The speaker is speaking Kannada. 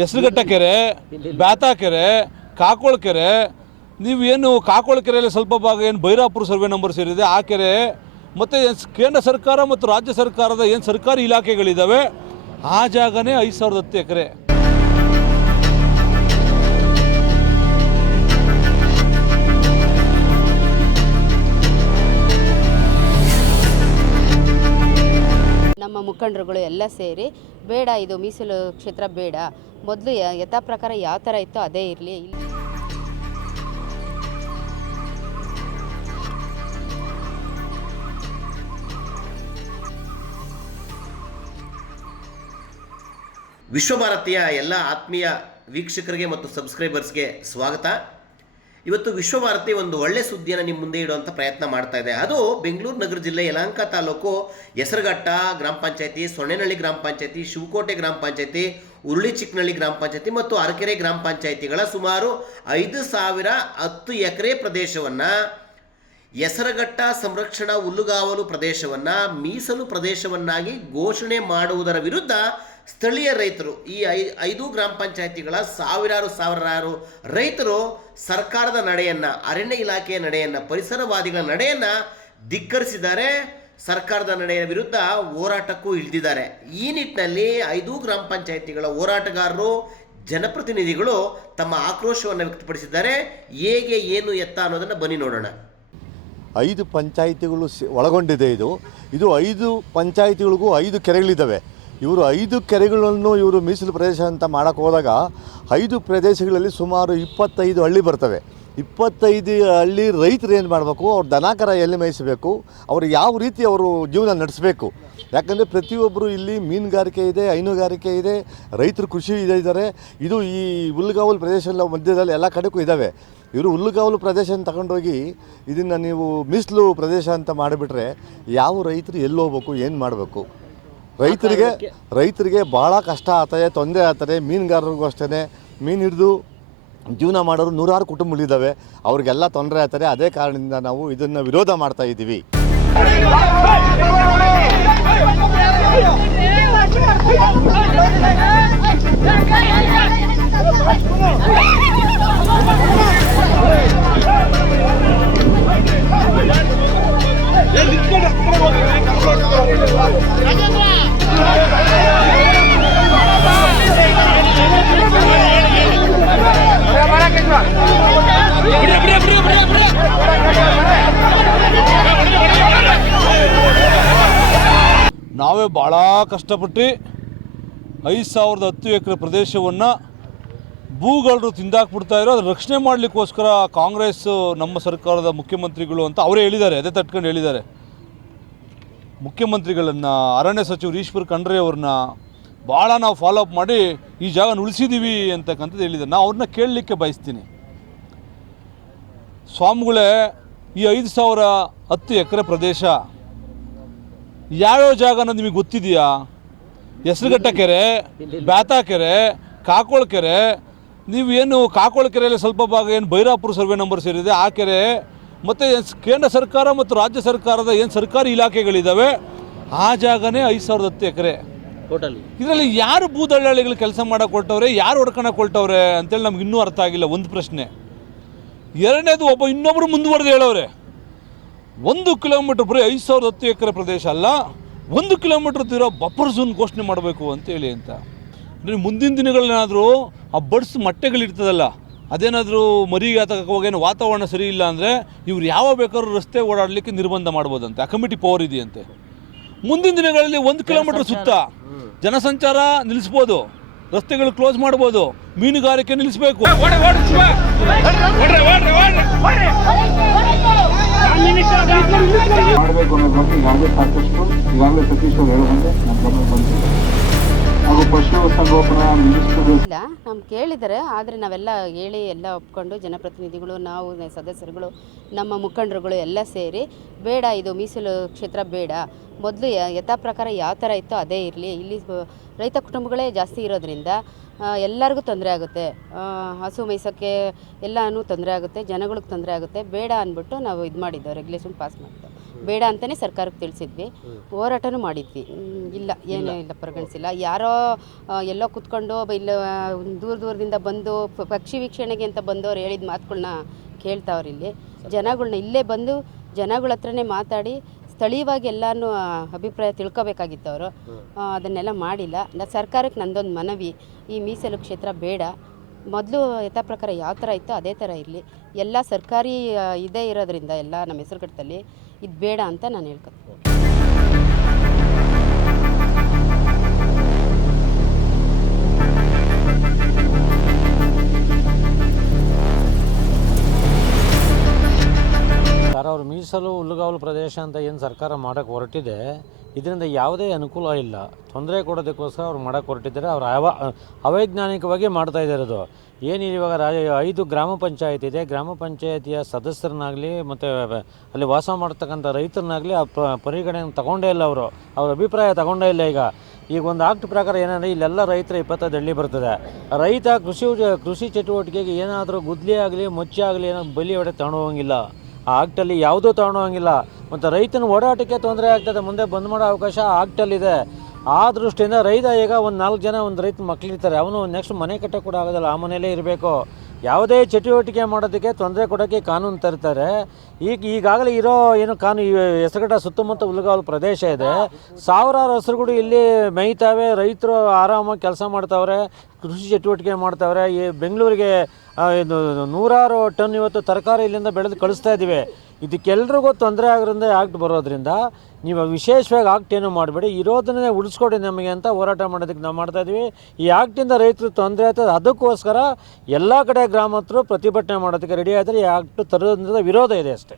ಹೆಸರುಘಟ್ಟ ಕೆರೆ ಬ್ಯಾತಾ ಕೆರೆ ಕಾಕೋಳ ಕೆರೆ ನೀವು ಏನು ಕಾಕೋಳ ಕೆರೆಯಲ್ಲಿ ಸ್ವಲ್ಪ ಭಾಗ ಏನು ಬೈರಾಪುರ ಸರ್ವೆ ನಂಬರ್ ಸೇರಿದೆ. ಆ ಕೆರೆ ಮತ್ತು ಕೇಂದ್ರ ಸರ್ಕಾರ ಮತ್ತು ರಾಜ್ಯ ಸರ್ಕಾರದ ಏನು ಸರ್ಕಾರಿ ಇಲಾಖೆಗಳಿದ್ದಾವೆ ಆ ಜಾಗನೇ ಐದು ಸಾವಿರದ ಹತ್ತು ಎಕರೆ. ನಮ್ಮ ಮುಖಂಡರುಗಳು ಎಲ್ಲ ಸೇರಿ, ಬೇಡ ಇದು ಮೀಸಲು ಕ್ಷೇತ್ರ ಬೇಡ. ಮೊದಲು ಯಥಾ ಪ್ರಕಾರ ಯಾವ ಥರ ಇತ್ತೋ ಅದೇ ಇರಲಿ. ವಿಶ್ವಭಾರತಿಯ ಎಲ್ಲ ಆತ್ಮೀಯ ವೀಕ್ಷಕರಿಗೆ ಮತ್ತು ಸಬ್ಸ್ಕ್ರೈಬರ್ಸ್ಗೆ ಸ್ವಾಗತ. ಇವತ್ತು ವಿಶ್ವಭಾರತಿ ಒಂದು ಒಳ್ಳೆ ಸುದ್ದಿಯನ್ನು ನಿಮ್ಮ ಮುಂದೆ ಇಡುವಂಥ ಪ್ರಯತ್ನ ಮಾಡ್ತಾ ಇದೆ. ಅದು ಬೆಂಗಳೂರು ನಗರ ಜಿಲ್ಲೆ ಯಲಹಂಕ ತಾಲೂಕು ಹೆಸರುಘಟ್ಟ ಗ್ರಾಮ ಪಂಚಾಯತಿ, ಸೊನ್ನೆನಹಳ್ಳಿ ಗ್ರಾಮ ಪಂಚಾಯತಿ, ಶಿವಕೋಟೆ ಗ್ರಾಮ ಪಂಚಾಯತಿ, ಉರುಳಿ ಚಿಕ್ಕನಹಳ್ಳಿ ಗ್ರಾಮ ಪಂಚಾಯತಿ ಮತ್ತು ಅರಕೆರೆ ಗ್ರಾಮ ಪಂಚಾಯತಿಗಳ ಸುಮಾರು ಐದು ಸಾವಿರ ಹತ್ತು ಎಕರೆ ಪ್ರದೇಶವನ್ನು ಹೆಸರಘಟ್ಟ ಸಂರಕ್ಷಣಾ ಹುಲ್ಲುಗಾವಲು ಪ್ರದೇಶವನ್ನು ಮೀಸಲು ಪ್ರದೇಶವನ್ನಾಗಿ ಘೋಷಣೆ ಮಾಡುವುದರ ವಿರುದ್ಧ ಸ್ಥಳೀಯ ರೈತರು, ಈ ಐ, ಐದು ಗ್ರಾಮ ಪಂಚಾಯಿತಿಗಳ ಸಾವಿರಾರು ಸಾವಿರಾರು ರೈತರು ಸರ್ಕಾರದ ನಡೆಯನ್ನು, ಅರಣ್ಯ ಇಲಾಖೆಯ ನಡೆಯನ್ನು, ಪರಿಸರವಾದಿಗಳ ನಡೆಯನ್ನು ಧಿಕ್ಕರಿಸಿದ್ದಾರೆ. ಸರ್ಕಾರದ ನಡೆಯ ವಿರುದ್ಧ ಹೋರಾಟಕ್ಕೂ ಇಳಿದಿದ್ದಾರೆ. ಈ ನಿಟ್ಟಿನಲ್ಲಿ ಐದು ಗ್ರಾಮ ಪಂಚಾಯಿತಿಗಳ ಹೋರಾಟಗಾರರು, ಜನಪ್ರತಿನಿಧಿಗಳು ತಮ್ಮ ಆಕ್ರೋಶವನ್ನು ವ್ಯಕ್ತಪಡಿಸಿದ್ದಾರೆ. ಹೇಗೆ, ಏನು ಎತ್ತ ಅನ್ನೋದನ್ನು ಬನ್ನಿ ನೋಡೋಣ. ಐದು ಪಂಚಾಯಿತಿಗಳು ಒಳಗೊಂಡಿದೆ ಇದು. ಇದು ಐದು ಪಂಚಾಯಿತಿಗಳಿಗೂ ಐದು ಕೆರೆಗಳಿದ್ದಾವೆ. ಇವರು ಐದು ಕೆರೆಗಳನ್ನು ಇವರು ಮೀಸಲು ಪ್ರದೇಶ ಅಂತ ಮಾಡೋಕ್ಕೆ ಹೋದಾಗ ಐದು ಪ್ರದೇಶಗಳಲ್ಲಿ ಸುಮಾರು ಇಪ್ಪತ್ತೈದು ಹಳ್ಳಿ ಬರ್ತವೆ. ಇಪ್ಪತ್ತೈದು ಹಳ್ಳಿ ರೈತರು ಏನು ಮಾಡಬೇಕು? ಅವ್ರು ದನಕರ ಎಲ್ಲಿ ಮೇಯಿಸಬೇಕು. ಅವರು ಯಾವ ರೀತಿ ಅವರು ಜೀವನ ನಡೆಸಬೇಕು? ಯಾಕಂದರೆ ಪ್ರತಿಯೊಬ್ಬರು ಇಲ್ಲಿ ಮೀನುಗಾರಿಕೆ ಇದೆ, ಹೈನುಗಾರಿಕೆ ಇದೆ, ರೈತರು ಕೃಷಿ ಇದೆ ಇದ್ದಾರೆ. ಇದು ಈ ಹುಲ್ಗಾವಲ್ ಪ್ರದೇಶದ ಮಧ್ಯದಲ್ಲಿ ಎಲ್ಲ ಕಡೆಗೂ ಇದ್ದಾವೆ. ಇವರು ಹುಲ್ಲುಗಾವಲು ಪ್ರದೇಶ ಅಂತ ತಗೊಂಡೋಗಿ ಇದನ್ನು ನೀವು ಮಿಸ್ಲು ಪ್ರದೇಶ ಅಂತ ಮಾಡಿಬಿಟ್ರೆ ಯಾವ ರೈತರು ಎಲ್ಲಿ ಹೋಗ್ಬೇಕು ಏನು ಮಾಡಬೇಕು ರೈತರಿಗೆ ರೈತರಿಗೆ ಭಾಳ ಕಷ್ಟ ಆಗ್ತದೆ ತೊಂದರೆ ಆಗ್ತದೆ ಮೀನುಗಾರರಿಗೂ ಅಷ್ಟೇ ಮೀನು ಹಿಡಿದು ಜೀವನ ಮಾಡೋರು ನೂರಾರು ಕುಟುಂಬಗಳಿದ್ದಾವೆ ಅವ್ರಿಗೆಲ್ಲ ತೊಂದರೆ ಆಗ್ತದೆ ಅದೇ ಕಾರಣದಿಂದ ನಾವು ಇದನ್ನು ವಿರೋಧ ಮಾಡ್ತಾ ಇದ್ದೀವಿ ನಾವೇ ಭಾಳ ಕಷ್ಟಪಟ್ಟು ಐದು ಸಾವಿರದ ಹತ್ತು ಎಕರೆ ಪ್ರದೇಶವನ್ನು ಭೂಗಳರು ತಿಂದಾಕ್ಬಿಡ್ತಾ ಇರೋ ಅದು ರಕ್ಷಣೆ ಮಾಡಲಿಕ್ಕೋಸ್ಕರ ಕಾಂಗ್ರೆಸ್, ನಮ್ಮ ಸರ್ಕಾರದ ಮುಖ್ಯಮಂತ್ರಿಗಳು ಅಂತ ಅವರೇ ಹೇಳಿದ್ದಾರೆ, ಅದೇ ತಟ್ಕೊಂಡು ಹೇಳಿದ್ದಾರೆ. ಮುಖ್ಯಮಂತ್ರಿಗಳನ್ನು, ಅರಣ್ಯ ಸಚಿವರು ಈಶ್ವರ್ ಖಂಡ್ರೆ ಅವ್ರನ್ನ ಭಾಳ ನಾವು ಫಾಲೋ ಅಪ್ ಮಾಡಿ ಈ ಜಾಗ ಉಳಿಸಿದ್ದೀವಿ ಅಂತಕ್ಕಂಥದ್ದು ಹೇಳಿದ್ದಾರೆ. ನಾವು ಅವ್ರನ್ನ ಕೇಳಲಿಕ್ಕೆ ಬಯಸ್ತೀನಿ. ಸ್ವಾಮಿಗಳೇ, ಈ ಐದು ಸಾವಿರ ಹತ್ತು ಎಕರೆ ಪ್ರದೇಶ ಯಾವ್ಯಾವ ಜಾಗ ಅನ್ನೋದು ನಿಮಗೆ ಗೊತ್ತಿದೆಯಾ? ಹೆಸರುಘಟ್ಟ ಕೆರೆ ಬ್ಯಾತಾ ಕೆರೆ ಕಾಕೋಳ ಕೆರೆ. ನೀವು ಏನು ಕಾಕೋಳ ಕೆರೆಯಲ್ಲಿ ಸ್ವಲ್ಪ ಭಾಗ ಏನು ಬೈರಾಪುರ ಸರ್ವೆ ನಂಬರ್ ಸೇರಿದೆ ಆ ಕೆರೆ ಮತ್ತು ಕೇಂದ್ರ ಸರ್ಕಾರ ಮತ್ತು ರಾಜ್ಯ ಸರ್ಕಾರದ ಏನು ಸರ್ಕಾರಿ ಇಲಾಖೆಗಳಿದ್ದಾವೆ ಆ ಜಾಗನೇ ಐದು ಸಾವಿರದ ಹತ್ತು ಎಕರೆ. ಟೋಟಲ್ ಇದರಲ್ಲಿ ಯಾರು ಭೂದಳ್ಳಾಳಿಗಳು ಕೆಲಸ ಮಾಡೋಕೆ ಕೊಟ್ಟವ್ರೆ ಯಾರು ಹೊಡ್ಕೊಳಕ್ಕೆ ಕೊಟ್ಟವ್ರೆ ಅಂತೇಳಿ ನಮ್ಗೆ ಇನ್ನೂ ಅರ್ಥ ಆಗಿಲ್ಲ ಒಂದು ಪ್ರಶ್ನೆ. ಎರಡನೇದು ಒಬ್ಬ ಇನ್ನೊಬ್ಬರು ಮುಂದುವರೆದು ಹೇಳೋರೆ ಒಂದು ಕಿಲೋಮೀಟ್ರ್ ಬರೀ ಐದು ಸಾವಿರದ ಹತ್ತು ಎಕರೆ ಪ್ರದೇಶ ಅಲ್ಲ ಒಂದು ಕಿಲೋಮೀಟ್ರ್ ದೂರ ಬಫರ್ ಝೋನ್ ಘೋಷಣೆ ಮಾಡಬೇಕು ಅಂತೇಳಿ ಅಂತ ಅಂದರೆ ಮುಂದಿನ ದಿನಗಳೇನಾದರೂ ಆ ಬಡ್ಸ್ ಮಟ್ಟೆಗಳಿರ್ತದಲ್ಲ ಅದೇನಾದರೂ ಮರಿಗೆ ಹೋಗೇನು ವಾತಾವರಣ ಸರಿ ಇಲ್ಲ ಅಂದರೆ ಇವ್ರು ಯಾವ ಬೇಕಾದ್ರೂ ರಸ್ತೆ ಓಡಾಡಲಿಕ್ಕೆ ನಿರ್ಬಂಧ ಮಾಡ್ಬೋದಂತೆ ಆ ಕಮಿಟಿ ಪವರ್ ಇದೆಯಂತೆ ಮುಂದಿನ ದಿನಗಳಲ್ಲಿ ಒಂದು ಕಿಲೋಮೀಟರ್ ಸುತ್ತ ಜನಸಂಚಾರ ನಿಲ್ಲಿಸ್ಬೋದು ರಸ್ತೆಗಳು ಕ್ಲೋಸ್ ಮಾಡ್ಬೋದು ಮೀನುಗಾರಿಕೆ ನಿಲ್ಲಿಸಬೇಕು ಮಾಡಬೇಕು ಇಲ್ಲ ನಮ್ಮ ಕೇಳಿದ್ದಾರೆ. ಆದರೆ ನಾವೆಲ್ಲ ಹೇಳಿ ಎಲ್ಲ ಒಪ್ಕೊಂಡು ಜನಪ್ರತಿನಿಧಿಗಳು, ನಾವು ಸದಸ್ಯರುಗಳು, ನಮ್ಮ ಮುಖಂಡರುಗಳು ಎಲ್ಲ ಸೇರಿ ಬೇಡ, ಇದು ಮೀಸಲು ಕ್ಷೇತ್ರ ಬೇಡ. ಮೊದಲು ಯಥಾ ಪ್ರಕಾರ ಯಾವ ಥರ ಇತ್ತೋ ಅದೇ ಇರಲಿ. ಇಲ್ಲಿ ರೈತ ಕುಟುಂಬಗಳೇ ಜಾಸ್ತಿ ಇರೋದ್ರಿಂದ ಎಲ್ಲರಿಗೂ ತೊಂದರೆ ಆಗುತ್ತೆ. ಹಸು ಮೇಯ್ಸೋಕ್ಕೆ ಎಲ್ಲನೂ ತೊಂದರೆ ಆಗುತ್ತೆ ಜನಗಳಿಗೆ ತೊಂದರೆ ಆಗುತ್ತೆ. ಬೇಡ ಅಂದ್ಬಿಟ್ಟು ನಾವು ಇದು ಮಾಡಿದ್ದೆವು ರೆಗ್ಯುಲೇಷನ್ ಪಾಸ್ ಮಾಡಿದ್ದೆವು ಬೇಡ ಅಂತಲೇ ಸರ್ಕಾರಕ್ಕೆ ತಿಳಿಸಿದ್ವಿ. ಹೋರಾಟನೂ ಮಾಡಿದ್ವಿ. ಇಲ್ಲ ಏನೂ ಇಲ್ಲ. ಪರಿಗಣಿಸಿಲ್ಲ ಯಾರೋ ಎಲ್ಲೋ ಕುತ್ಕೊಂಡು ಇಲ್ಲ ದೂರ ದೂರದಿಂದ ಬಂದು ಪಕ್ಷಿ ವೀಕ್ಷಣೆಗೆ ಅಂತ ಬಂದವ್ರು ಹೇಳಿದ ಮಾತುಗಳನ್ನ ಕೇಳ್ತಾವ್ರಿ ಇಲ್ಲಿ ಜನಗಳನ್ನ ಇಲ್ಲೇ ಬಂದು ಜನಗಳ ಹತ್ರನೇ ಮಾತಾಡಿ ಸ್ಥಳೀಯವಾಗಿ ಎಲ್ಲಾನು ಅಭಿಪ್ರಾಯ ತಿಳ್ಕೋಬೇಕಾಗಿತ್ತು ಅವರು ಅದನ್ನೆಲ್ಲ ಮಾಡಿಲ್ಲ. ನ ಸರ್ಕಾರಕ್ಕೆ ನಂದೊಂದು ಮನವಿ ಈ ಮೀಸಲು ಕ್ಷೇತ್ರ ಬೇಡ. ಮೊದಲು ಯಥಾ ಪ್ರಕಾರ ಯಾವ ಥರ ಇತ್ತೋ ಅದೇ ಥರ ಇರಲಿ. ಎಲ್ಲ ಸರ್ಕಾರಿ ಇದೇ ಇರೋದ್ರಿಂದ ಎಲ್ಲ ನಮ್ಮ ಹೆಸರುಗಟ್ಟದಲ್ಲಿ ಇದು ಬೇಡ ಅಂತ ನಾನು ಹೇಳ್ಕೊತೀನಿ. ಅವರು ಮೀಸಲು ಹುಲ್ಲುಗಾವಲು ಪ್ರದೇಶ ಅಂತ ಏನು ಸರ್ಕಾರ ಮಾಡೋಕ್ಕೆ ಹೊರಟಿದೆ, ಇದರಿಂದ ಯಾವುದೇ ಅನುಕೂಲ ಇಲ್ಲ. ತೊಂದರೆ ಕೊಡೋದಕ್ಕೋಸ್ಕರ ಅವ್ರು ಮಾಡೋಕ್ಕೆ ಹೊರಟಿದ್ದಾರೆ. ಅವ್ರು ಅವ, ಅವೈಜ್ಞಾನಿಕವಾಗಿ ಮಾಡ್ತಾ ಇದ್ದಾರೆ ಅದು. ಏನಿದೆ ಇವಾಗ ರಾಜ, ಐದು ಗ್ರಾಮ ಪಂಚಾಯತ್ ಇದೆ. ಗ್ರಾಮ ಪಂಚಾಯತಿಯ ಸದಸ್ಯರನ್ನಾಗಲಿ ಮತ್ತು ಅಲ್ಲಿ ವಾಸ ಮಾಡ್ತಕ್ಕಂಥ ರೈತರನ್ನಾಗಲಿ ಆ ಪರಿಗಣನೆ ತಗೊಂಡೇ ಇಲ್ಲ ಅವರು. ಅವ್ರ ಅಭಿಪ್ರಾಯ ತಗೊಂಡೇ ಇಲ್ಲ ಈಗ. ಈಗ ಒಂದು ಆಕ್ಟ್ ಪ್ರಕಾರ ಏನಂದರೆ, ಇಲ್ಲೆಲ್ಲ ರೈತರ ಇಪ್ಪತ್ತೈದು ಹಳ್ಳಿ ಬರ್ತದೆ. ರೈತ ಕೃಷಿ ಕೃಷಿ ಚಟುವಟಿಕೆಗೆ ಏನಾದರೂ ಗುದ್ಲಿ ಆಗಲಿ, ಮೊಚ್ಚೆ ಆಗಲಿ ಏನೋ ಬಲಿ ಹೊಡೆ ತಗೊಂಡೋಗಂಗಿಲ್ಲ ಆ ಆಕ್ಟಲ್ಲಿ ಯಾವುದೂ ತಗೊಳೋಂಗಿಲ್ಲ ಮತ್ತು ರೈತನ ಓಡಾಟಕ್ಕೆ ತೊಂದರೆ ಆಗ್ತದೆ, ಮುಂದೆ ಬಂದ್ ಮಾಡೋ ಅವಕಾಶ ಆ ಆಕ್ಟಲ್ಲಿದೆ. ಆ ದೃಷ್ಟಿಯಿಂದ ರೈತ ಈಗ ಒಂದು ನಾಲ್ಕು ಜನ ಒಂದು ರೈತ ಮಕ್ಕಳಿರ್ತಾರೆ ಅವನು ನೆಕ್ಸ್ಟ್ ಮನೆ ಕಟ್ಟ ಕೂಡ ಆಗೋದಿಲ್ಲ. ಆ ಮನೆಯಲ್ಲೇ ಇರಬೇಕು. ಯಾವುದೇ ಚಟುವಟಿಕೆ ಮಾಡೋದಕ್ಕೆ ತೊಂದರೆ ಕೊಡೋಕ್ಕೆ ಕಾನೂನು ತರ್ತಾರೆ. ಈಗ ಈಗಾಗಲೇ ಇರೋ ಏನು ಕಾನೂನು ಈ ಹೆಸರುಘಟ್ಟ ಸುತ್ತಮುತ್ತ ಹುಲ್ಗಾವಲು ಪ್ರದೇಶ ಇದೆ. ಸಾವಿರಾರು ಹೆಸರುಗಳು ಇಲ್ಲಿ ಮೇಯ್ತಾವೆ. ರೈತರು ಆರಾಮಾಗಿ ಕೆಲಸ ಮಾಡ್ತಾವ್ರೆ. ಕೃಷಿ ಚಟುವಟಿಕೆ ಮಾಡ್ತಾವ್ರೆ. ಈ ಬೆಂಗಳೂರಿಗೆ ನೂರಾರು ಟನ್ ಇವತ್ತು ತರಕಾರಿ ಇಲ್ಲಿಂದ ಬೆಳೆದು ಕಳಿಸ್ತಾ ಇದ್ದೀವಿ. ಇದಕ್ಕೆಲ್ರಿಗೂ ತೊಂದರೆ ಆಗೋದ್ರಿಂದ ಆ್ಯಕ್ಟ್ ಬರೋದ್ರಿಂದ ನೀವು ವಿಶೇಷವಾಗಿ ಆ್ಯಕ್ಟ್ ಏನು ಮಾಡಬೇಡಿ. ಇರೋದನ್ನೇ ಉಳಿಸ್ಕೊಡಿ ನಮಗೆ ಅಂತ ಹೋರಾಟ ಮಾಡೋದಕ್ಕೆ ನಾವು ಮಾಡ್ತಾ ಇದ್ದೀವಿ. ಈ ಆ್ಯಕ್ಟಿಂದ ರೈತರು ತೊಂದರೆ ಆಗ್ತದೆ. ಅದಕ್ಕೋಸ್ಕರ ಎಲ್ಲ ಕಡೆ ಗ್ರಾಮಸ್ಥರು ಪ್ರತಿಭಟನೆ ಮಾಡೋದಕ್ಕೆ ರೆಡಿ ಆದರೆ ಈ ಆ್ಯಕ್ಟ್ ತರೋದ್ರಿಂದ ವಿರೋಧ ಇದೆ ಅಷ್ಟೇ.